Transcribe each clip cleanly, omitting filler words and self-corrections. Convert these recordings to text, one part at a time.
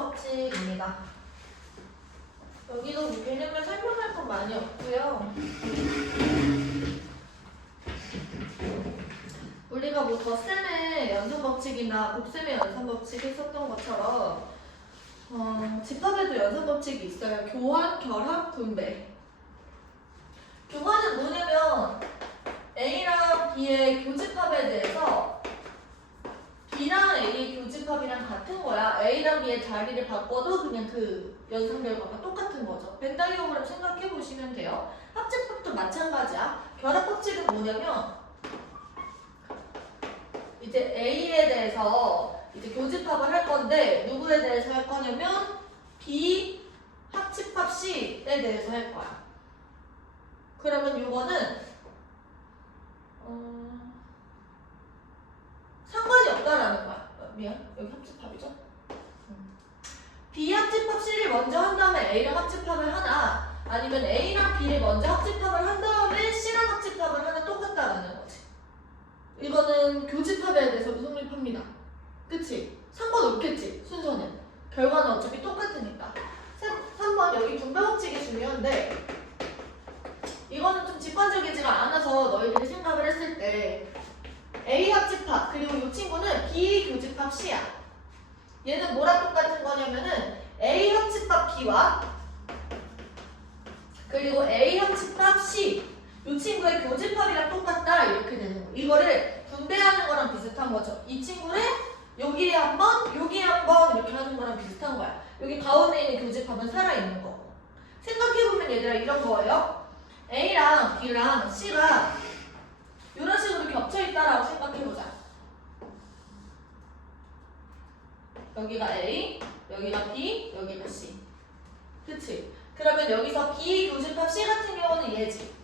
법칙입니다. 여기도 뭐 개념을 설명할 건 많이 없고요. 우리가 뭐 덧셈의 연산법칙이나 곱셈의 연산법칙 했었던 것처럼 집합에도 연산법칙이 있어요. 교환, 결합, 분배. 교환은 뭐냐면 A랑 B의 교집합에 대해서 B랑 A의 교집합이랑 같은 거야. A랑 B의 자리를 바꿔도 그냥 그 연산 결과가 똑같은 거죠. 벤 다이어그램 생각해 보시면 돼요. 합집합도 마찬가지야. 결합 법칙은 뭐냐면 이제 A에 대해서 이제 교집합을 할 건데 누구에 대해서 할 거냐면 B 합집합 C에 대해서 할 거야. 그러면 이거는 상관이 없다라는 거야. 미안, 여기 합집합이죠? B 합집합 C를 먼저 한 다음에 A랑 합집합을 하나, 아니면 A랑 B를 먼저 합집합을 한 다음에 C랑 합집합을 하나 똑같다라는 거지. 이거는 교집합에 대해서도 성립합니다. 그치? 상관없겠지, 순서는. 결과는 어차피 똑같으니까. 3번 여기 분배 법칙이 중요한데 이거는 좀 직관적이지가 않아서 너희들이 생각을 했을 때 A 합집합 그리고 이 친구는 B 교집합 C야. 얘는 뭐랑 똑같은 거냐면은 A 합집합 B와 그리고 A 합집합 C 이 친구의 교집합이랑 똑같다 이렇게 되는 거. 이거를 분배하는 거랑 비슷한 거죠. 이 친구를 여기에 한 번, 여기에 한 번 이렇게 하는 거랑 비슷한 거야. 여기 가운데 있는 교집합은 살아있는 거고. 생각해보면 얘들아 이런 거예요. A랑 B랑 C가 이런 식으로 겹쳐있다라고 생각해보자. 여기가 A, 여기가 B, 여기가 C. 그치? 그러면 여기서 B 교집합 C 같은 경우는 얘지.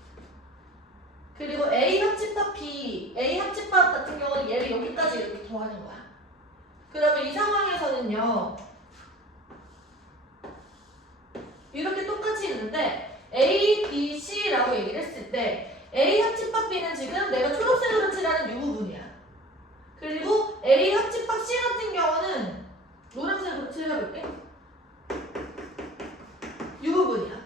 그리고 A 합집합 B, A 합집합 같은 경우는 얘를 여기까지 이렇게 더하는 거야. 그러면 이 상황에서는요. 이렇게 똑같이 있는데 A, B, C라고 얘기를 했을 때 A 합집합 B는 지금 내가 초록색으로 칠하는 이 부분이야. 그리고 A 합집합 C 같은 경우는 노란색으로 칠해볼게. 이 부분이야.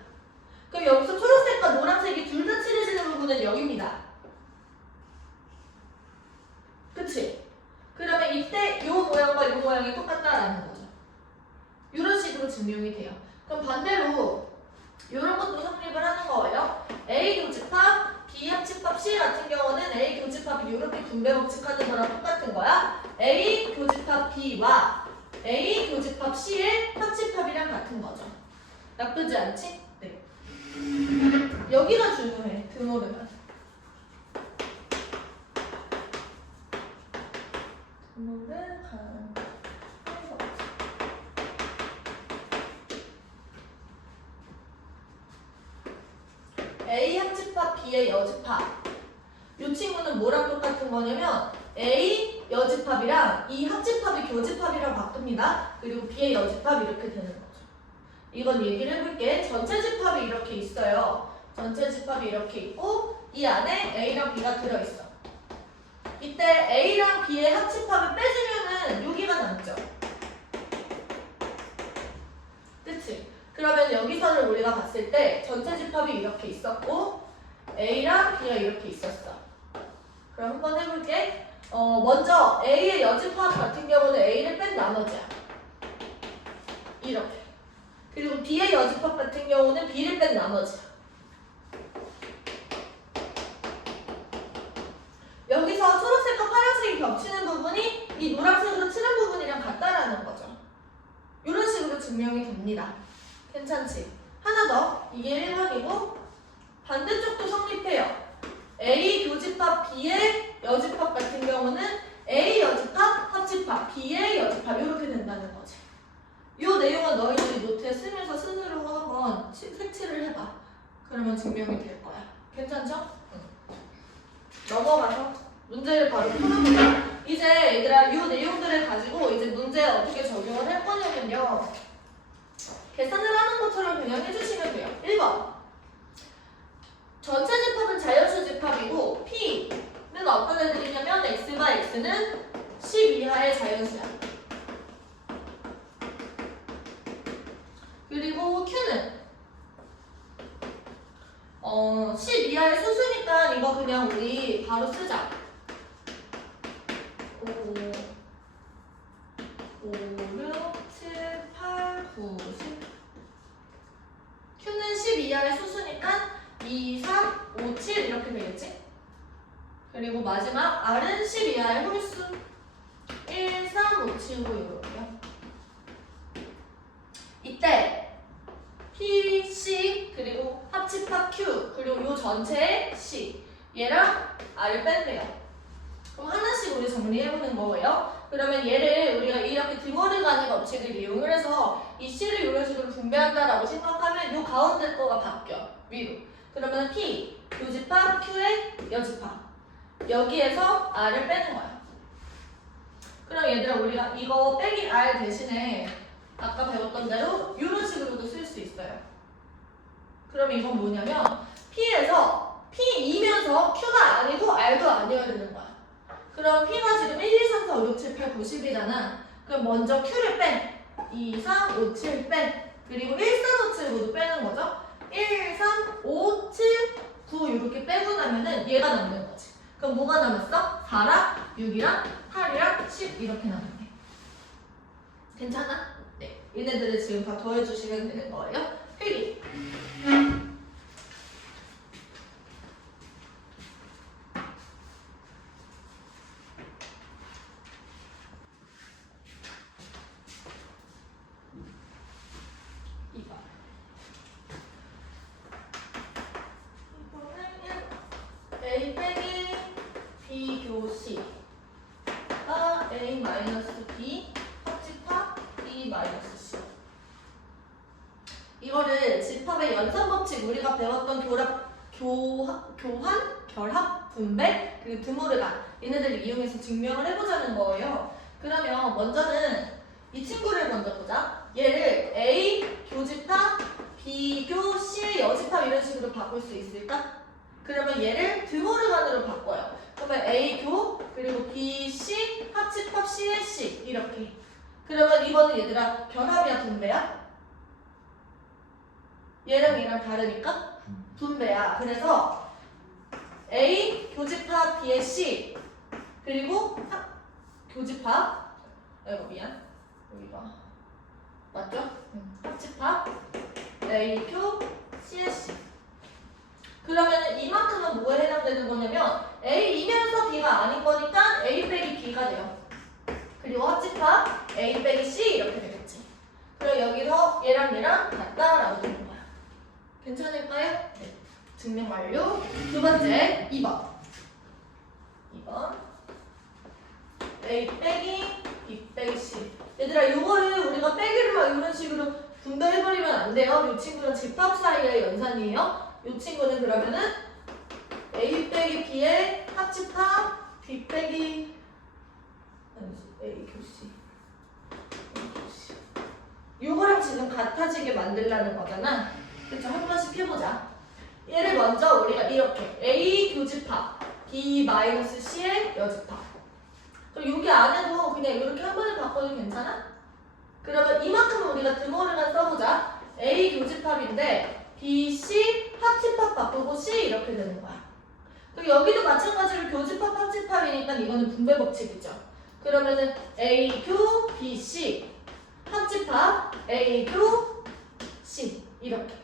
그럼 여기서 초록색과 노란색이 둘 다 칠해지는 부분은 여기입니다. 그치? 그러면 이때 이 모양과 이 모양이 똑같다라는 거죠. 이런 식으로 증명이 돼요. 그럼 반대로 이런 것도 성립을 하는 거예요. A 교집합, B 합집합 C 같은 경우는 A 교집합이 이렇게 분배 법칙하는 거랑 똑같은 거야. A 교집합 B와 A 교집합 C의 합집합이랑 같은 거죠. 나쁘지 않지? 네. 여기가 중요해. 드모르면. 드모르 간. A 합집합 B의 여집합. 이 친구는 뭐랑 똑같은 거냐면 A 여집합이랑 이 합집합이 교집합이랑 바꿉니다. 그리고 B의 여집합 이렇게 되는 거죠. 이건 얘기를 해볼게. 전체 집합이 이렇게 있어요. 전체 집합이 이렇게 있고 이 안에 A랑 B가 들어있어. 이때 A랑 B의 합집합을 빼주면은 여기가 남죠. 그치? 그러면 여기서는 우리가 봤을 때 전체 집합이 이렇게 있었고 A랑 B가 이렇게 있었어. 그럼 한번 해볼게. 먼저 A의 여집합 같은 경우는 A를 뺀 나머지야. 이렇게. 그리고 B의 여집합 같은 경우는 B를 뺀 나머지야. 여기서 초록색과 파란색이 겹치는 부분이 이 노란색으로 칠한 부분이랑 같다라는 거죠. 이런 식으로 증명이 됩니다. 괜찮지? 하나 더. 이게 1번이고 반대쪽도 성립해요. A 교집합 B의 여집합 같은 경우는 A 여집합 합집합 B의 여집합 이렇게 된다는 거지. 이 내용은 너희들이 노트에 쓰면서 스스로 한번 색칠을 해봐. 그러면 증명이 될 거야. 괜찮죠? 응. 넘어가서 문제를 바로 풀어보자. 이제 얘들아 이 내용들을 가지고 이제 문제에 어떻게 적용을 할 거냐면요. 계산을 하는 것처럼 그냥 해주시면 돼요. 1번. 전체 집합은 자연수 집합이고 P는 어떤 애들이냐면 X가 X는 10 이하의 자연수야. 10 이하의 수수니까 이거 그냥 우리 바로 쓰자. 5, 6, 7, 8, 9, 10. Q는 10 이하의 수수니까 2, 3, 5, 7 이렇게 되겠지? 그리고 마지막 R은 10 이하의 홀수. 1, 3, 5, 7, 9 이렇게요. 이때 P, C 그리고 합집합 Q 그리고 요 전체의 C 얘랑 R을 뺀대요. 그럼 하나씩 우리 정리해보는 거예요. 그러면 얘를 우리가 이렇게 드모르간의 법칙을 이용을 해서 이 C를 이런 식으로 분배한다라고 생각하면 요 가운데 거가 바뀌어 위로. 그러면 P 교집합 Q의 여집합 여기에서 R을 빼는 거야. 그럼 얘들아 우리가 이거 빼기 R 대신에 아까 배웠던 대로 이런 식으로도 쓸 수 있어요. 그럼 이건 뭐냐면 P에서 P이면서 Q가 아니고 R도 아니어야 되는 거야. 그럼 P가 지금 1, 2, 3, 4, 5, 6, 7, 8, 9, 10이잖아. 그럼 먼저 Q를 뺀 2, 3, 5, 7 뺀 그리고 1, 3, 5, 7, 9도 빼는 거죠. 1, 3, 5, 7, 9 이렇게 빼고 나면은 얘가 남는 거지. 그럼 뭐가 남았어? 4랑 6이랑 8이랑 10 이렇게 남았네. 괜찮아? 네. 얘네들을 지금 다 더해주시면 되는 거예요. 필기. A 빼기 B 교시 A 마이너스 B 합집합 B 마이너스 C. 이거를 집합의 연산법칙 우리가 배웠던 교환, 결합, 분배 그리고 드모르간 얘네들을 이용해서 증명을 해보자는 거예요. 그러면 먼저는 이 친구를 먼저 보자. 얘를 A 교집합 B 교 C의 여집합 이런 식으로 바꿀 수 있을까? 그러면 얘를 드모르간으로 바꿔요. 그러면 A 교 그리고 B C 합집합 C의 C 이렇게. 그러면 이거는 얘들아 결합이야 분배야? 얘랑 얘랑 다르니까 분배야. 그래서 A 교집합 B의 C 그리고 교집합 이거 미안 여기가 맞죠? 합집합 A 교 C의 C. 그러면 이만큼은 뭐에 해당되는 거냐면 A이면서 B가 아닌 거니까 A 빼기 B가 돼요. 그리고 합집합 A 빼기 C 이렇게 되겠지. 그리고 여기서 얘랑 얘랑 같다라고 되는 거야. 괜찮을까요? 네. 증명 완료. 두 번째 2번. 2번 A 빼기 B 빼기 C. 얘들아 요거를 우리가 빼기를 막 이런 식으로 분배해버리면 안 돼요. 이 친구는 집합 사이의 연산이에요. 이 친구는 그러면은 A 빼기 B의 합집합 B 빼기 A 교시 요거랑 지금 같아지게 만들라는 거잖아. 그쵸? 한 번씩 해보자. 얘를 먼저 우리가 이렇게 A 교집합 B 마이너스 C의 여집합. 그럼 여기 안에도 그냥 이렇게 한 번에 바꿔도 괜찮아? 그러면 이만큼은 우리가 드모르간 써보자. A 교집합인데 B, C 합집합 바꾸고 C 이렇게 되는 거야. 그리고 여기도 마찬가지로 교집합 합집합이니까 이거는 분배 법칙이죠. 그러면은 A 교 B, C 합집합 A 교 C 이렇게.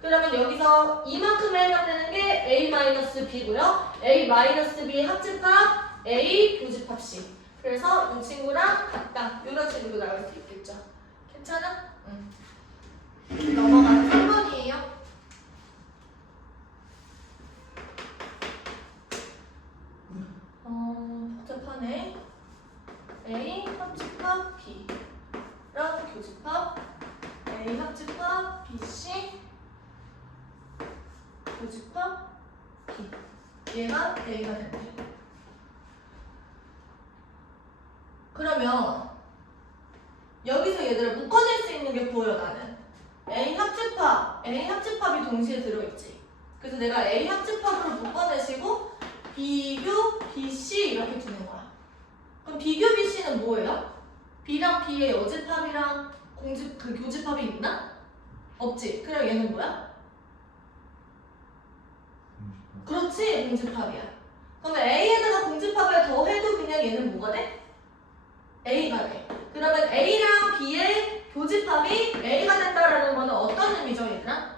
그러면 여기서 이만큼에 해당되는 게 A-B고요. A-B 합집합 A 교집합 C. 그래서 이 친구랑 같다. 이런 식으로 나올 수 있겠죠. 괜찮아? 응. 넘어가는 3번이에요. 복잡하네. A 합집합 B랑 교집합 A 합집합 BC 교집합 B. 얘가 A가 된대. 그러면 여기서 얘들을 묶어낼 수 있는 게 보여 나는. A 합집합이 동시에 들어있지. 그래서 내가 A 합집합으로 묶어내시고 B교 BC 이렇게 두는 거야. 그럼 B교 BC는 뭐예요? B랑 B의 여집합이랑 교집합이 있나? 없지. 그럼 얘는 뭐야? 그렇지, 공집합이야. 그러면 A에다가 공집합을 더해도 그냥 얘는 뭐가 돼? A가 돼. 그러면 A랑 B의 교집합이 A가 된다라는 거는 어떤 의미죠, 얘들아?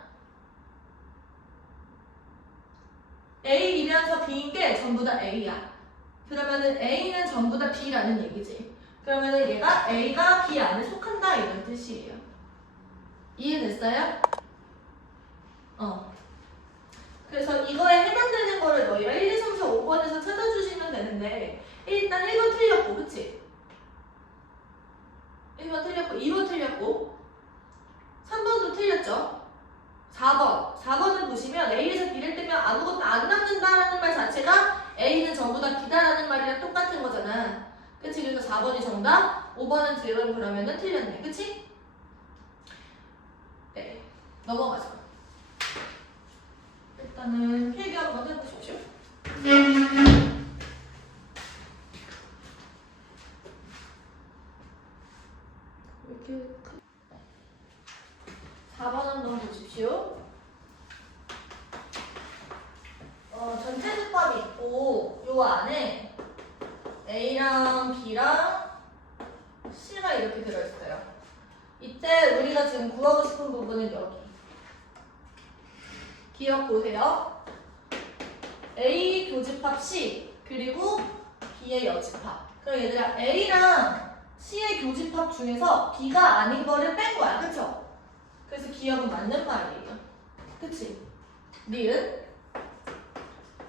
A이면서 B인 게 전부 다 A야. 그러면은 A는 전부 다 B라는 얘기지. 그러면은 얘가 A가 B 안에 속한다 이런 뜻이에요. 이해됐어요? 그래서 이거에 해당되는 거를 너희가 1, 2, 3, 4, 5번에서 찾아주시면 되는데 일단 1번 틀렸고, 그치? 1번 틀렸고, 2번 틀렸고 3번도 틀렸죠? 4번을 보시면 A에서 B를 뜨면 아무것도 안 남는다라는 말 자체가 A는 전부 다 B다라는 말이랑 똑같은 거잖아. 그치? 그래서 4번이 정답, 5번은 지금 그러면은 틀렸네. 그치? 네. 넘어가자. 일단은 필기 한번 해보십시오. 이렇게 4번 한번 보십시오. 전체 집합이 있고 요 안에 A랑 B랑 C가 이렇게 들어있어요. 이때 우리가 지금 구하고 싶은 부분은 여기. 기억 보세요. A 교집합 C 그리고 B의 여집합. 그럼 얘들아 A랑 C의 교집합 중에서 B가 아닌 거를 뺀 거야. 그쵸? 그래서 기억은 맞는 말이에요. 그치? 니은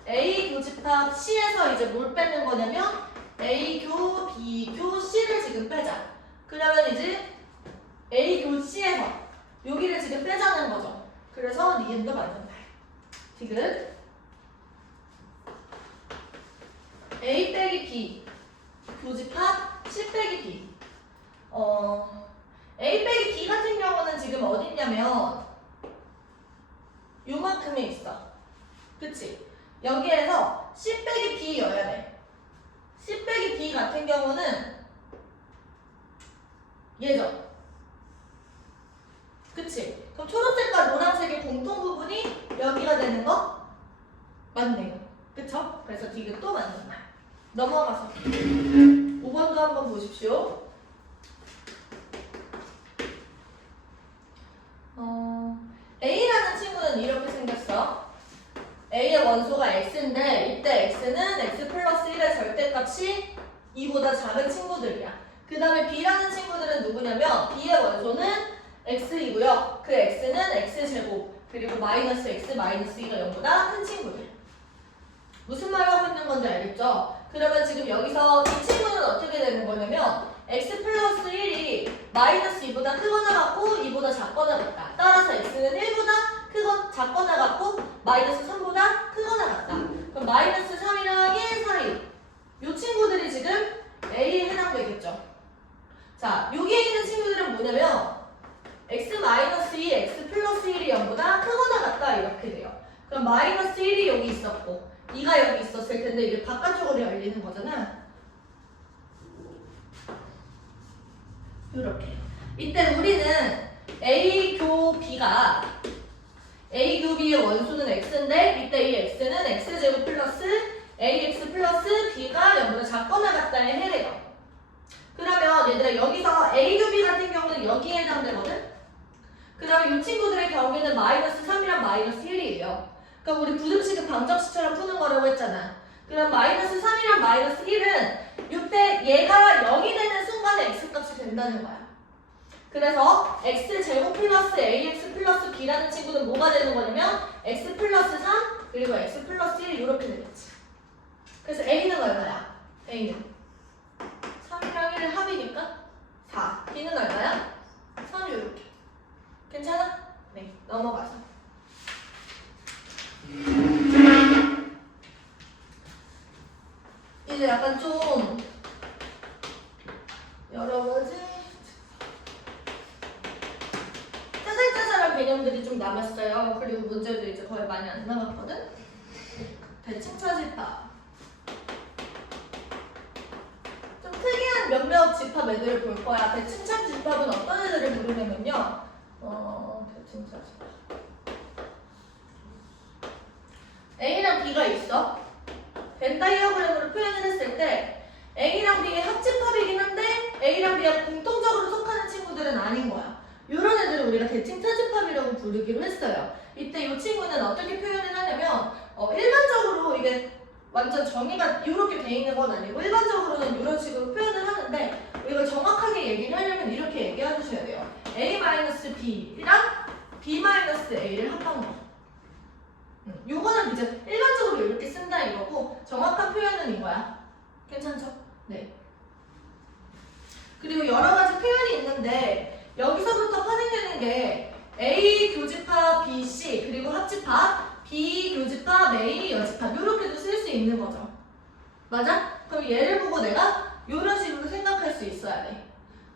A 교집합 C에서 이제 뭘 빼는 거냐면 A 교, B 교, C를 지금 빼자. 그러면 이제 A 교 C에서 여기를 지금 빼자는 거죠. 그래서 니은도 맞는 말. 지금 A 빼기 B 교집합 C 빼기 B. A 빼기 B 같은 경우는 지금 어디 있냐면 요만큼에 있어. 그치? 여기에서 C 빼기 B여야 돼. C 빼기 B 같은 경우는 얘죠. 그치? 그럼 초록색과 노란색의 공통 부분이 여기가 되는 거? 맞네요. 그쵸? 그래서 디귿 또 맞는 말. 넘어가서 5번도 한번 보십시오. A라는 친구는 이렇게 생겼어. A의 원소가 X인데 이때 X는 X 플러스 1의 절대값이 2보다 작은 친구들이야. 그 다음에 B라는 친구들은 누구냐면 B의 원소는 X이고요. 그 X는 X제곱 그리고 마이너스 X 마이너스 2가 0보다 큰 친구들. 무슨 말 하고 있는 건지 알겠죠? 그러면 지금 여기서 이 친구는 어떻게 되는 거냐면 X 플러스 1이 마이너스 2보다 크거나 같고 2보다 작거나 같다. 따라서 X는 1보다 작거나 같고 마이너스 3보다 크거나 같다. 그럼 마이너스 3이랑 1 사이 이 친구들이 지금 A에 해당되겠죠. 자, 여기에 있는 친구들은 뭐냐면 X 마이너스 2, X 플러스 1이 0보다 크거나 같다 이렇게 돼요. 그럼 마이너스 1이 여기 있었고 2가 여기 있었을 텐데 이게 바깥쪽으로 열리는 거잖아. 이렇게. 이때 우리는 A 교 B가 A 교 B의 원소는 X인데 이때 이 X는 X제곱 플러스 AX 플러스 B가 0보다 작거나 같다에 해래요. 그러면 얘들아 여기서 A 교 B 같은 경우는 여기에 해당되거든? 그러면 이 친구들의 경우에는 마이너스 3이랑 마이너스 1이에요. 그러니까 우리 부등식을 방정식처럼 푸는 거라고 했잖아. 그럼 마이너스 3이랑 마이너스 1은 이때 얘가 0이 되는 순간에 x값이 된다는 거야. 그래서 x제곱 플러스 ax 플러스 b라는 친구는 뭐가 되는 거냐면 x 플러스 3 그리고 x 플러스 1 이렇게 되겠지. 그래서 a는 얼마야? a는 3이랑 1의 합이니까 4. b는 얼마야? 3 이렇게. 괜찮아? 네, 넘어가자. 이제 약간 좀 여러 가지 짜잘짜잘한 개념들이 좀 남았어요. 그리고 문제도 이제 거의 많이 안 남았거든? 대칭차 집합. 좀 특이한 몇몇 집합 애들을 볼 거야. 대칭차 집합은 어떤 애들을 부르냐면요. 대칭차 집합. A랑 B B가 있어. 벤 다이어그램으로 표현을 했을 때 A랑 B의 합집합이긴 한데 A랑 B가 공통적으로 속하는 친구들은 아닌 거야. 이런 애들을 우리가 대칭 차집합이라고 부르기로 했어요. 이때 이 친구는 어떻게 표현을 하냐면 일반적으로 이게 완전 정의가 이렇게 돼 있는 건 아니고 일반적으로는 이런 식으로 표현을 하는데 이걸 정확하게 얘기를 하려면 이렇게 얘기해 주셔야 돼요. A-B랑 B-A를 합한 거. 요거는 이제 일반적으로 이렇게 쓴다 이거고 정확한 표현은 이거야. 괜찮죠? 네. 그리고 여러 가지 표현이 있는데 여기서부터 파생되는 게 A 교집합 BC 그리고 합집합 B 교집합 A 여집합 이렇게도 쓸 수 있는 거죠. 맞아? 그럼 얘를 보고 내가 이런 식으로 생각할 수 있어야 돼.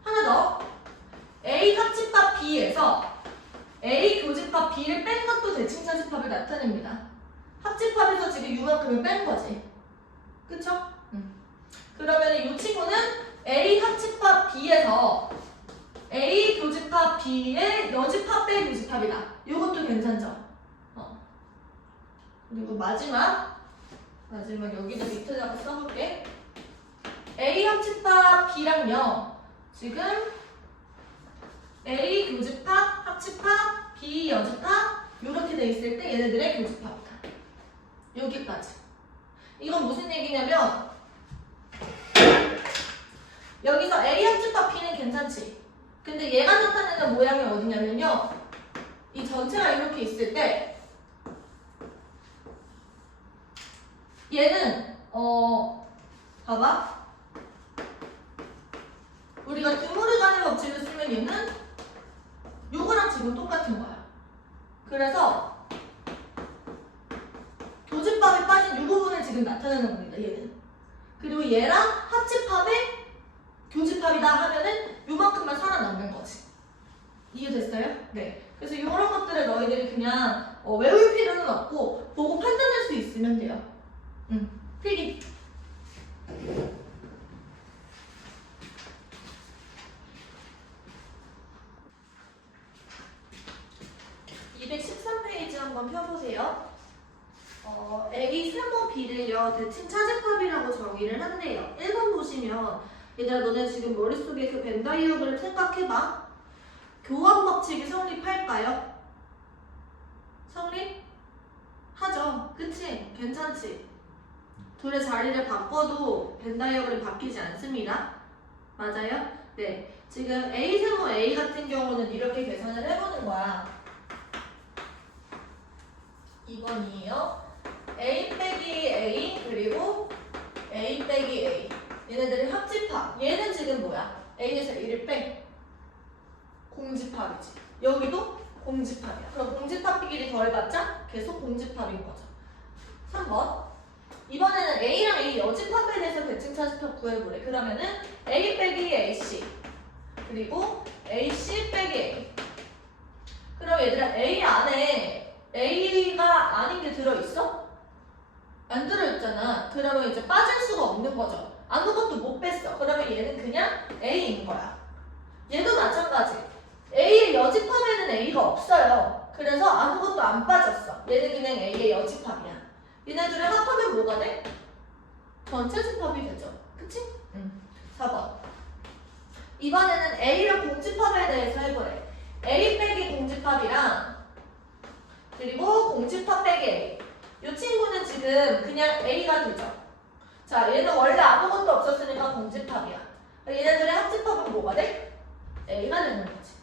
하나 더. A 합집합 B에서 A 교집합 B를 뺀 것도 대칭차집합을 나타냅니다. 합집합에서 지금 이만큼을 뺀 거지. 그쵸? 그러면 이 친구는 A 합집합 B에서 A 교집합 B의 여집합 뺀 교집합이다. 이것도 괜찮죠? 그리고 마지막 여기다 밑에다가 써볼게. A 합집합 B랑요. 지금 A 교집합, 합집합, B 여집합 이렇게 돼 있을 때 얘네들의 교집합이다. 여기까지. 이건 무슨 얘기냐면 여기서 A 합집합 B는 괜찮지. 근데 얘가 나타내는 모양이 어디냐면요. 이 전체가 이렇게 있을 때 얘는 봐봐. 우리가 드모르간의 법칙을 쓰면 얘는 요거랑 지금 똑같은 거야. 그래서 교집합에 빠진 이 부분을 지금 나타내는 겁니다. 얘는. 그리고 얘랑 합집합의 교집합이다 하면은 요만큼만 살아남는 거지. 이해됐어요? 네. 그래서 이런 것들을 너희들이 그냥 외울 필요는 없고 보고 판단할 수 있으면 돼요. 필기. 213페이지 한번 펴보세요. A 세모 B를요 대칭 차집합이라고 정의를 한대요. 1번 보시면 얘들아 너네 지금 머릿속에 그 벤 다이어그램 생각해봐. 교환 법칙이 성립할까요? 성립하죠. 그치? 괜찮지? 둘의 자리를 바꿔도 벤 다이어그램 바뀌지 않습니다. 맞아요? 네. 지금 A 세모 A 같은 경우는 이렇게 계산을 해보는 거야. 2번이에요. A 빼기 A 그리고 A 빼기 A 얘네들의 합집합. 얘는 지금 뭐야? A에서 A를 빼. 공집합이지. 여기도 공집합이야. 그럼 공집합끼리 더해봤자 계속 공집합인 거죠. 3번. 이번에는 A랑 A 여집합에 대해서 대칭차집합 구해보래. 그러면은 A 빼기 AC 그리고 AC 빼기 A. 그럼 얘들아 A 안에 A가 아닌 게 들어있어? 안 들어있잖아. 그러면 이제 빠질 수가 없는 거죠. 아무것도 못 뺐어. 그러면 얘는 그냥 A인 거야. 얘도 마찬가지. A의 여집합에는 A가 없어요. 그래서 아무것도 안 빠졌어. 얘는 그냥 A의 여집합이야. 얘네들을 합하면 뭐가 돼? 전체 집합이 되죠. 그치? 4번. 이번에는 A랑 공집합에 대해서 해보래. A 빼기 공집합이랑 그리고 공집합 빼기 A. 이 친구는 지금 그냥 A가 되죠. 자, 얘는 원래 아무것도 없었으니까 공집합이야. 얘네들의 합집합은 뭐가 돼? A가 되는 거지.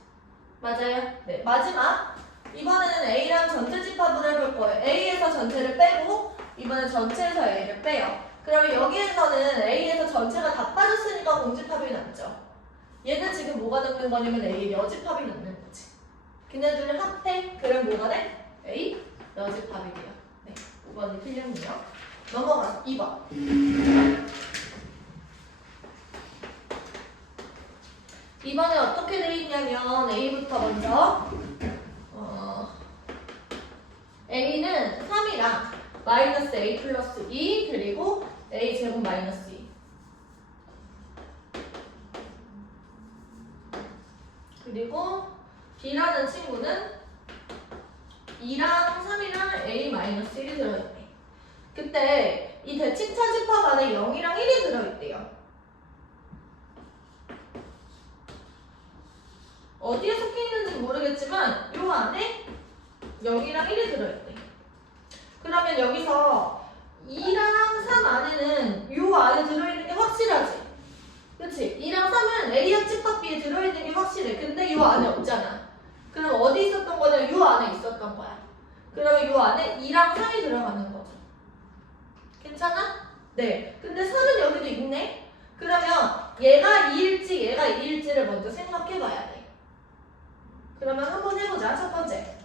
맞아요? 네. 마지막. 이번에는 A랑 전체 집합을 해볼 거예요. A에서 전체를 빼고 이번엔 전체에서 A를 빼요. 그러면 여기에서는 A에서 전체가 다 빠졌으니까 공집합이 남죠. 얘는 지금 뭐가 남는 거냐면 A의 여집합이 남는 거지. 걔네들을 합해. 그럼 뭐가 돼? A 여집합이 돼요. 네. 5번이 틀렸네요. 넘어가서 2번. 이번에 어떻게 돼 있냐면 A부터 먼저 A는 3이랑 마이너스 A 플러스 2 그리고 A 제곱 마이너스 2 그리고 B라는 친구는 2랑 3이랑 A 마이너스 1이 들어있네. 그때 이 대칭 차집합 안에 0이랑 1이 들어있대요. 어디에 섞여 있는지 모르겠지만 요 안에 0이랑 1이 들어있대. 그러면 여기서 2랑 3 안에는 요 안에 들어있는 게 확실하지? 그치? 2랑 3은 A 합집합 B에 들어있는 게 확실해. 근데 요 안에 없잖아. 그럼 어디 있었던 거냐? 요 안에 있었던 거야. 그러면 요 안에 2랑 3이 들어가는 거죠. 괜찮아? 네. 근데 3은 여기도 있네? 그러면 얘가 2일지 얘가 2일지를 먼저 생각해 봐야 돼. 그러면 한번 해보자. 첫 번째.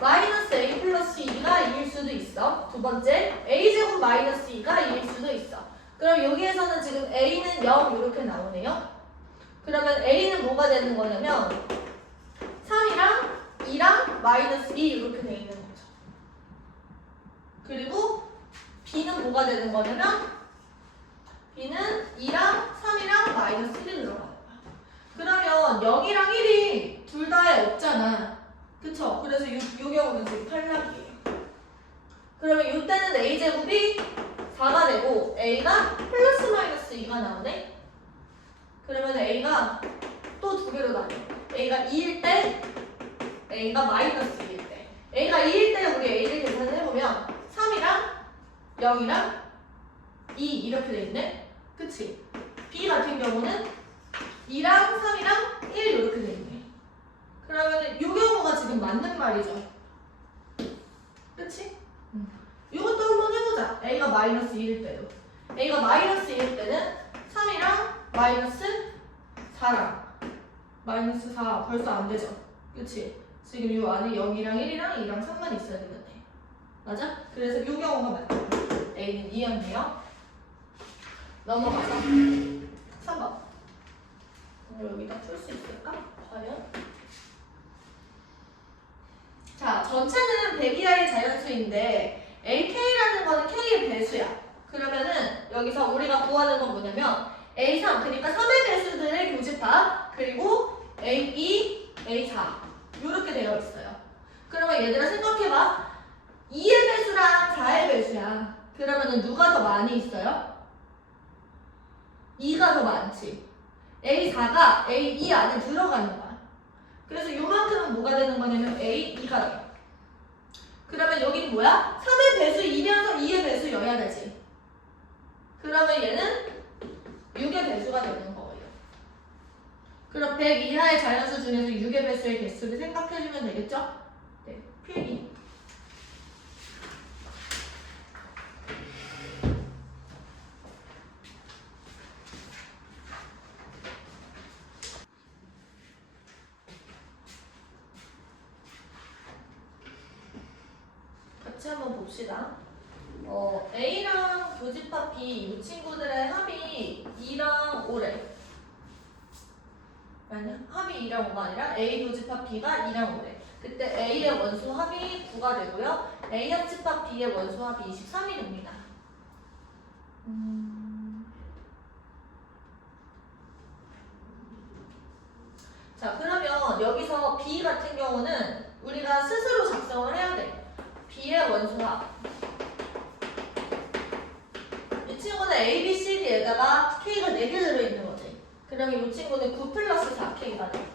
마이너스 A 플러스 2가 2일 수도 있어. 두 번째. A제곱 마이너스 2가 2일 수도 있어. 그럼 여기에서는 지금 A는 0 이렇게 나오네요. 그러면 A는 뭐가 되는 거냐면 3이랑 2랑 마이너스 2 이렇게 돼 있는 거죠. 그리고 B는 뭐가 되는 거냐면 B는 2랑 3이랑 마이너스 1이 들어가는 거야. 그러면 0이랑 1이 둘 다에 없잖아. 그쵸? 그래서 요 경우는 지금 탈락이에요. 그러면 이때는 A제곱이 4가 되고 A가 플러스 마이너스 2가 나오네? 그러면 A가 또 두 개로 나뉘어. A가 2일 때, A가 마이너스 2일 때. A가 2일 때 우리 A를 계산해보면 3이랑 0이랑 2 이렇게 돼 있네? 그치? B 같은 경우는 2랑 3이랑 1 이렇게 돼 있네. 그러면 이 경우가 지금 맞는 말이죠. 그치? 이것도 한번 해보자. A가 마이너스 1일 때도. A가 마이너스 1일 때는 3이랑 마이너스 4랑 마이너스 4 벌써 안 되죠? 그치? 지금 이 안에 0이랑 1이랑 2랑 3만 있어야 되겠네. 맞아? 그래서 이 경우가 맞죠. A는 2였네요. 넘어가서 3번. 여기다 풀 수 있을까? 과연? 자, 전체는 100 이하의 자연수인데 AK라는 거는 K의 배수야. 그러면은 여기서 우리가 구하는 건 뭐냐면 A3, 그러니까 3의 배수들의 교집합, 그리고 A2, A4 이렇게 되어 있어요. 그러면 얘들아 생각해봐. 2의 배수랑 4의 배수야. 그러면은 누가 더 많이 있어요? 2가 더 많지. A4가 A2 안에 들어가는 거야. 그래서 요만큼은 뭐가 되는 거냐면 A2가 돼. 그러면 여기는 뭐야? 3의 배수이면서 2의 배수여야 되지. 그러면 얘는 6의 배수가 되는 거예요. 그럼 100 이하의 자연수 중에서 6의 배수의 개수를 생각해주면 되겠죠? 네, 필기. 같이 한번 봅시다. A랑 교집합 B 이 친구들의 합이 2랑 5래. 아니, 합이 2랑 5가 아니라 A 교집합 B가 2랑 5래. 그때 A의 원수 합이 9가 되고요. A 합집합 B의 원수 합이 23이 됩니다. 자, 그러면 여기서 B 같은 경우는 우리가 스스로 작성을 해야 돼. B의 원수합. 이 친구는 A, B, C, D에다가 K가 4개 들어있는 거지. 그러면 이 친구는 9 플러스 4K가 돼.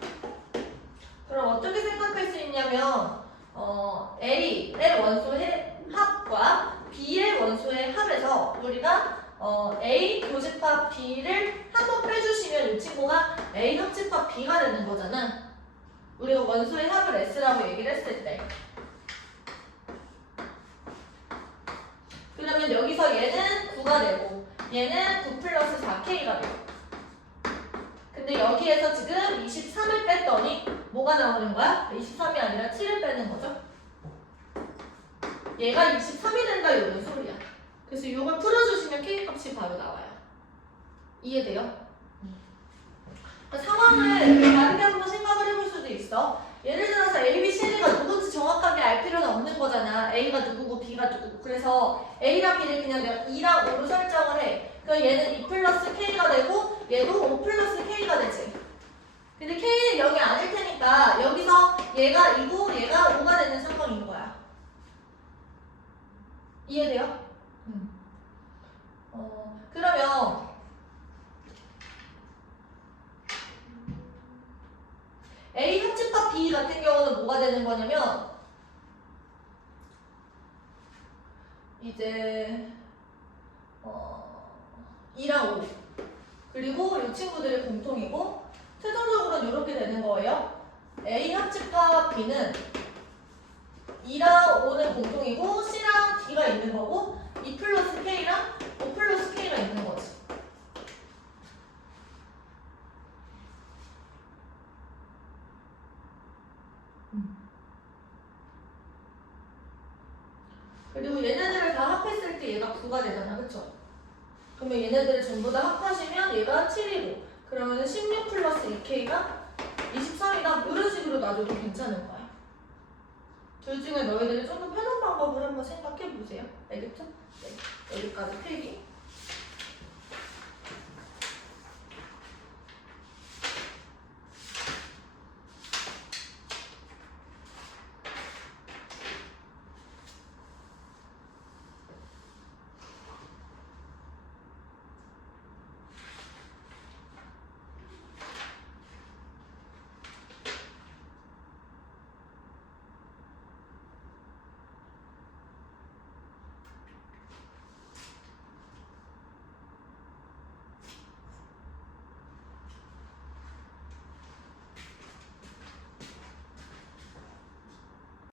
그럼 어떻게 생각할 수 있냐면 A의 원소의 합과 B의 원소의 합에서 우리가 A 교집합 B를 한번 빼주시면 이 친구가 A 합집합 B가 되는 거잖아. 우리가 원소의 합을 S라고 얘기를 했을 때. 그러면 여기서 얘는 9가 되고 얘는 9 플러스 4K가 돼요. 근데 여기에서 지금 23을 뺐더니 뭐가 나오는 거야? 23이 아니라 7을 빼는 거죠. 얘가 23이 된다 이런 소리야. 그래서 이걸 풀어주시면 K값이 바로 나와요. 이해돼요? 상황을 다르게 한번 생각을 해볼 수도 있어. 예를 들어서 A, B, C, D가 누군지 정확하게 알 필요는 없는 거잖아. A가 누구고 B가 누구고. 그래서 A랑 B를 그냥 내가 2랑 5로 설정을 해. 그럼 얘는 2 플러스 K가 되고 얘도 5 플러스 K가 되지. 근데 K는 0이 아닐 테니까 여기서 얘가 2고 얘가 5가 되는 상황인 거야. 이해 D 같은 경우는 뭐가 되는 거냐면 이제 2랑 5 그리고 이 친구들이 공통이고 최종적으로는 이렇게 되는 거예요. A 합집합 B는 2랑 5는 공통이고 C랑 D가 있는 거고 2 플러스 K랑 5 플러스 K가 있는 거지. 그리고 얘네들을 다 합했을 때 얘가 9가 되잖아, 그쵸? 그러면 얘네들을 전부 다 합하시면 얘가 7이고 그러면 16 플러스 2K가 23이다. 이런 식으로 놔줘도 괜찮은 거야. 둘 중에 너희들이 좀 더 편한 방법을 한번 생각해 보세요. 알겠죠? 네, 여기까지 필기.